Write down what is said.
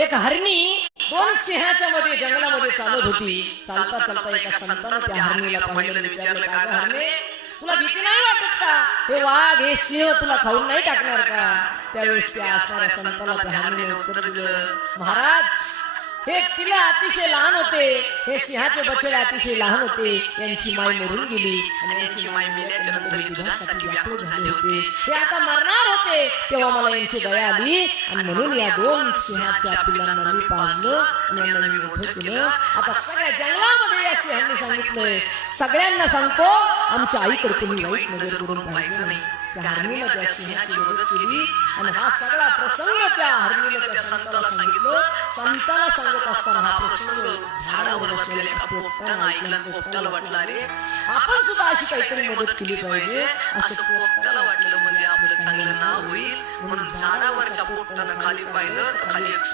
एक हरणी दोन सिंहाच्या मध्ये जंगलामध्ये चालत होती. चालता चालता एका संतानं त्या हरणीला पाहिलं, विचारलं, का ग हरणे, तुला भीती नाही वाटत का? हे वाघ हे सिंह तुला खाऊन नाही टाकणार का? त्यावेळेस त्या असणाऱ्या संताला त्या हरणीने उत्तर दिलं, महाराज, हे तिला अतिशय लहान होते, हे सिंहाचे बछडे अतिशय लहान होते, यांची माय मरून गेली आणि यांची माय मेल्याच्या नंतर दुधासाठी व्याकुळ झाले होते, हे आता मरणार होते, तेव्हा मला यांची दया आली आणि म्हणून या दोन सिंहाच्या पिल्लांना मी पाजलं आणि यांना मी मोठं केलं. आता सगळ्या जंगलामध्ये या सिंहांनी सांगितलंय, सगळ्यांना सांगतो, आमच्या आईकडे तुम्ही वाईट नजर करून पाहायचं नाही. त्या हरणीला त्या सिंहाची मदत केली आणि हा सगळा प्रसंग त्या हरणीला त्या संताला सांगितलं. संताला सांगत असताना हा प्रसंग झाडावर बसलेल्या एका पोपटानं ऐकला. पोपटाला वाटलं, अरे आपण सुद्धा अशी काहीतरी मदत केली पाहिजे, असं पोपटाला वाटलं, म्हणजे आपलं चांगलं नाव होईल. म्हणून झाडावरच्या पोपटानं खाली पाहिलं तर खाली एक